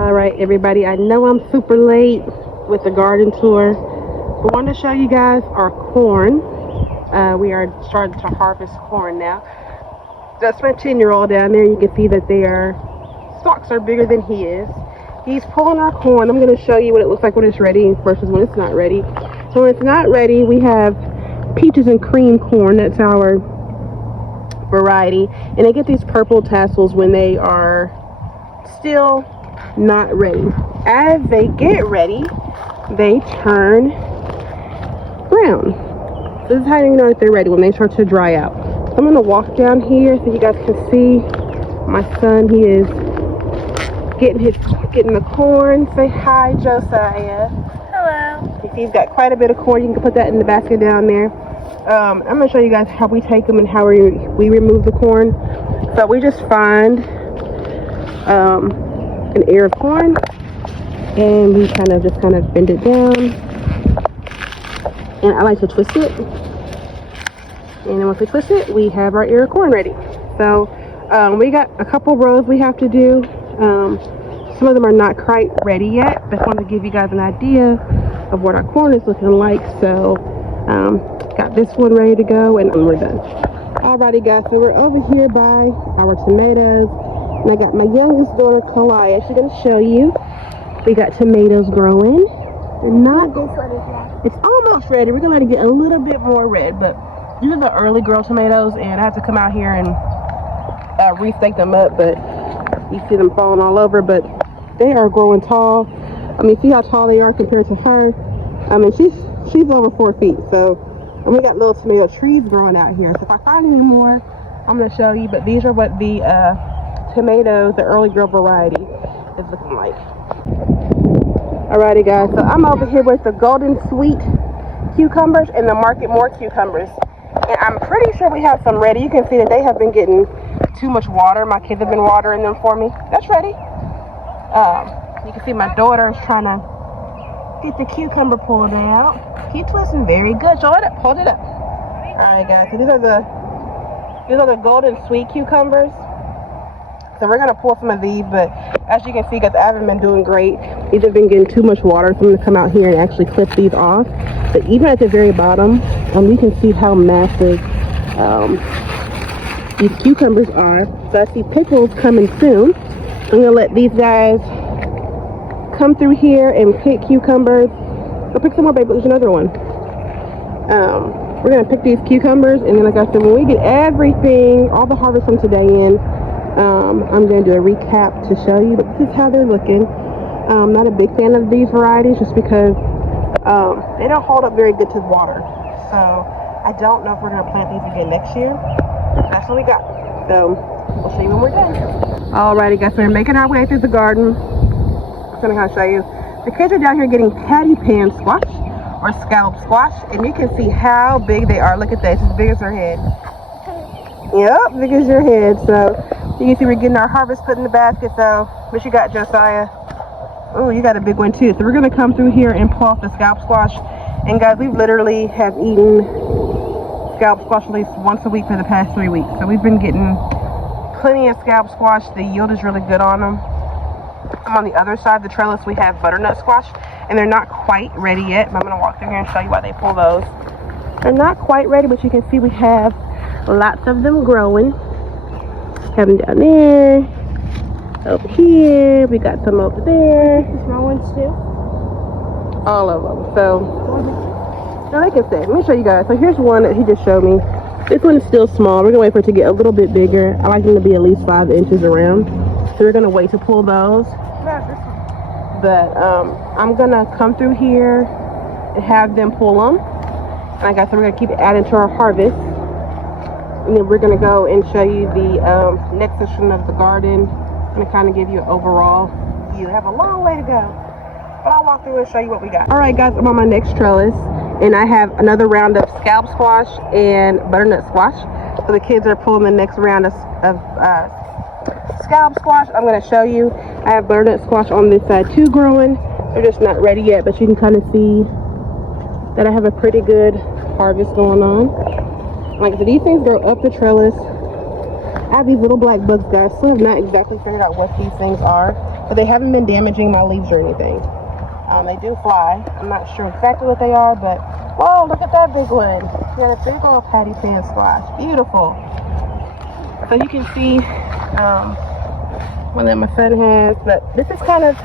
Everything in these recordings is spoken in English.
All right, everybody, I know I'm super late with the garden tour, but I wanted to show you guys our corn. We are starting to harvest corn now. That's my 10-year-old down there. You can see that stalks are bigger than he is. He's pulling our corn. I'm going to show you what it looks like when it's ready versus when it's not ready. So when it's not ready, we have peaches and cream corn. That's our variety. And they get these purple tassels when they are still not ready. As they get ready, they turn brown. So this is how you know that they're ready, when they start to dry out. So I'm going to walk down here so you guys can see my son. He is getting the corn. Say hi, Josiah. Hello. He's got quite a bit of corn. You can put that in the basket down there. I'm going to show you guys how we take them and how we remove the corn. So we just find an ear of corn, and we kind of bend it down, and I like to twist it, and then once we twist it, we have our ear of corn ready. So we got a couple rows we have to do. Some of them are not quite ready yet, but I wanted to give you guys an idea of what our corn is looking like. So got this one ready to go, and we're done. Alrighty guys, so we're over here by our tomatoes. And I got my youngest daughter, Kalia. She's going to show you. We got tomatoes growing. They're not. It's almost ready. We're going to let it get a little bit more red. But these are the early girl tomatoes. And I have to come out here and restake them up. But you see them falling all over. But they are growing tall. I mean, see how tall they are compared to her. I mean, she's over 4 feet. So, and we got little tomato trees growing out here. So if I find any more, I'm going to show you. But these are what the tomatoes, the early girl variety, is looking like. Alrighty guys, so I'm over here with the golden sweet cucumbers and the market more cucumbers, and I'm pretty sure we have some ready. You can see that they have been getting too much water. My kids have been watering them for me. That's ready. You can see my daughter is trying to get the cucumber pulled out. Keep twisting. Very good. Show it up. Hold it up. Alright guys, so these are the golden sweet cucumbers. So we're going to pull some of these, but as you can see, guys, I haven't been doing great. These have been getting too much water, so I'm going to come out here and actually clip these off. But even at the very bottom, you can see how massive these cucumbers are. So I see pickles coming soon. I'm going to let these guys come through here and pick cucumbers. Go pick some more, baby. There's another one. We're going to pick these cucumbers, and then like I said, when we get everything, all the harvest from today in, I'm going to do a recap to show you, but this is how they're looking. I'm not a big fan of these varieties just because they don't hold up very good to water. So I don't know if we're going to plant these again next year. That's what we got. So we'll show you when we're done. Alrighty guys, so we're making our way through the garden. I'm going to show you. The kids are down here getting patty pan squash or scallop squash, and you can see how big they are. Look at that, it's as big as her head. Yep, big as your head. So you can see we're getting our harvest put in the basket. So what you got, Josiah? Oh, you got a big one too. So we're going to come through here and pull off the scallop squash. And guys, we literally have eaten scallop squash at least once a week for the past 3 weeks. So we've been getting plenty of scallop squash. The yield is really good on them. On the other side of the trellis, we have butternut squash, and they're not quite ready yet. But I'm going to walk through here and show you why they pull those. They're not quite ready, but you can see we have lots of them growing. Have them down there, over here. We got some over there. The small ones too? All of them. So, now like I said, let me show you guys. So here's one that he just showed me. This one is still small. We're gonna wait for it to get a little bit bigger. I like them to be at least 5 inches around. So we're gonna wait to pull those. But I'm gonna come through here and have them pull them. And like I said, we're gonna keep adding to our harvest. And then we're going to go and show you the next section of the garden. I'm going to kind of give you an overall view. I have a long way to go, but I'll walk through and show you what we got. Alright guys, I'm on my next trellis, and I have another round of scallop squash and butternut squash. So the kids are pulling the next round of scallop squash. I'm going to show you. I have butternut squash on this side too growing. They're just not ready yet, but you can kind of see that I have a pretty good harvest going on. Like I said, these things grow up the trellis. I have these little black bugs, guys. Still have not exactly figured out what these things are. but they haven't been damaging my leaves or anything. They do fly. I'm not sure exactly what they are, but whoa, look at that big one. We got a big old patty pan squash. Beautiful. So you can see one that my son has, but this is kind of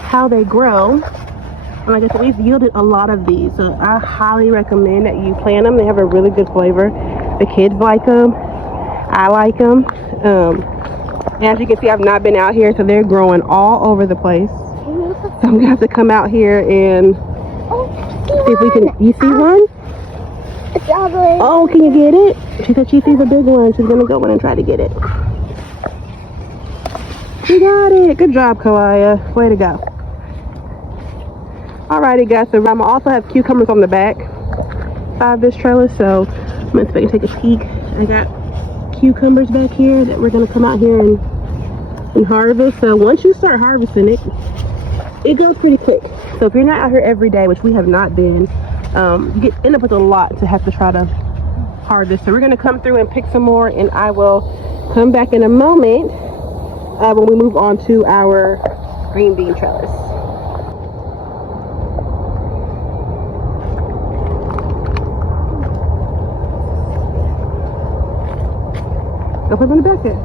how they grow. And like I said, we've yielded a lot of these, so I highly recommend that you plant them. They have a really good flavor. The kids like them. I like them. And as you can see, I've not been out here, so they're growing all over the place. So I'm gonna have to come out here and see if we can. You see one? Oh, can you get it? She said she sees a big one. She's gonna go in and try to get it. She got it. Good job, Kalaya. Way to go. Alrighty, guys. So I'm also have cucumbers on the back side of this trellis. So I'm gonna take a peek. I got cucumbers back here that we're gonna come out here and harvest. So once you start harvesting it, it goes pretty quick. So if you're not out here every day, which we have not been, you end up with a lot to have to try to harvest. So we're gonna come through and pick some more, and I will come back in a moment when we move on to our green bean trellis. Go put them in the basket.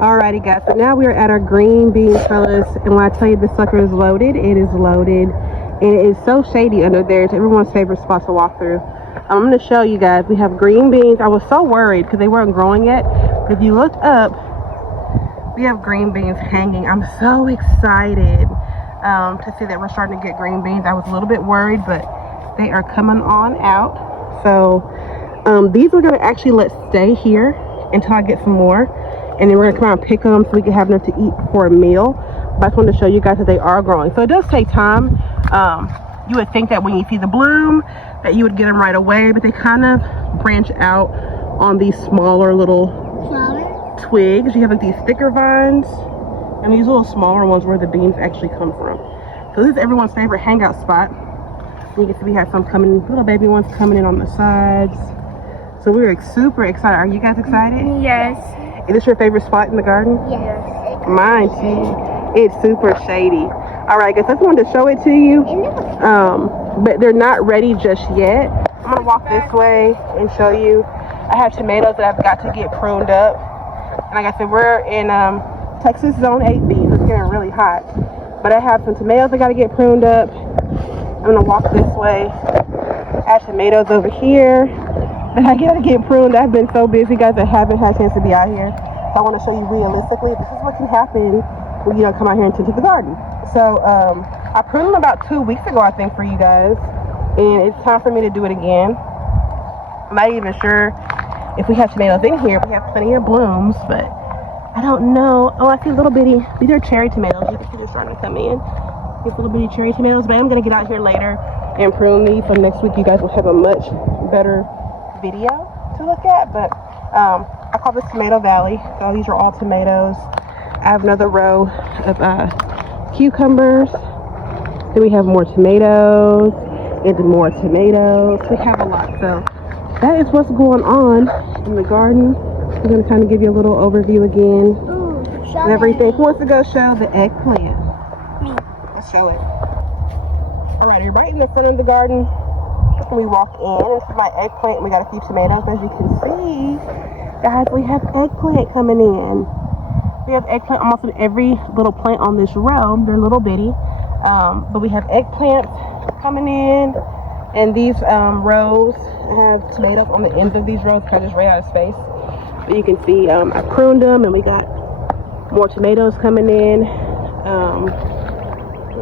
Alrighty, guys, so now we are at our green bean trellis, and when I tell you this sucker is loaded, it is loaded, and it is so shady under there. It's everyone's favorite spot to walk through. I'm going to show you guys. We have green beans. I was so worried because they weren't growing yet. But if you look up, we have green beans hanging. I'm so excited to see that we're starting to get green beans. I was a little bit worried, but they are coming on out. So these we're going to actually let stay here until I get some more. And then we're going to come out and pick them so we can have enough to eat for a meal. But I just wanted to show you guys that they are growing. So it does take time. You would think that when you see the bloom that you would get them right away, but they kind of branch out on these smaller little twigs. You have like these thicker vines and these little smaller ones where the beans actually come from. So this is everyone's favorite hangout spot. You can see we have some coming, little baby ones coming in on the sides. So we're super excited. Are you guys excited? Yes. Is this your favorite spot in the garden? Yes. Mine too. It's super shady. All right, guys, I just wanted to show it to you. But they're not ready just yet. I'm gonna walk this way and show you. I have tomatoes that I've got to get pruned up. And like I said, we're in Texas Zone 8B, so it's getting really hot. But I have some tomatoes I gotta get pruned up. I'm gonna walk this way. I have tomatoes over here that I gotta get pruned. I've been so busy, guys, I haven't had a chance to be out here. So I want to show you realistically, this is what can happen when you don't come out here and tend to the garden. So I pruned them about 2 weeks ago, I think, for you guys, and it's time for me to do it again. I'm not even sure if we have tomatoes in here. We have plenty of blooms, but I don't know. Oh, I see little bitty, these are cherry tomatoes. You can see they're starting to come in. These little bitty cherry tomatoes, but I'm gonna get out here later and prune these, so next week you guys will have a much better video to look at. But I call this Tomato Valley. So these are all tomatoes. I have another row of cucumbers. Then we have more tomatoes and more tomatoes. We have a lot. So that is what's going on in the garden. I'm going to kind of give you a little overview again of everything. Who wants to go show the eggplant? Me. Let's show it. Alright, you're right in the front of the garden. We walk in. This is my eggplant. We got a few tomatoes. As you can see, guys, we have eggplant coming in. We have eggplant almost in every little plant on this row. They're little bitty. But we have eggplants coming in. And these rows have tomatoes on the ends of these rows because I just ran out of space. But you can see I pruned them and we got more tomatoes coming in.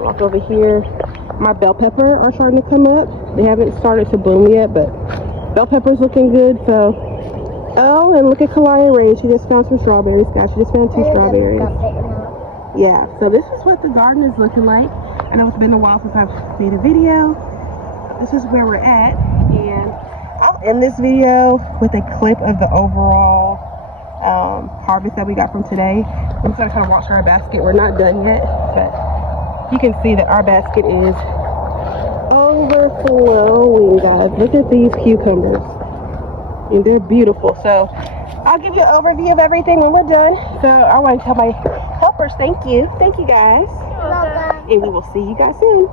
Walk over here. My bell pepper are starting to come up. They haven't started to bloom yet, but bell pepper's looking good. So, oh, and look at Kalaya Ray. She just found some strawberries, guys. She just found 2 strawberries. Yeah, so this is what the garden is looking like. I know it's been a while since I've made a video. This is where we're at, and I'll end this video with a clip of the overall harvest that we got from today. I'm just gonna kind of walk through our basket. We're not done yet, but you can see that our basket is overflowing, guys. Look at these cucumbers. And they're beautiful. So I'll give you an overview of everything when we're done. So I want to tell my helpers thank you. Thank you guys. Welcome. And we will see you guys soon.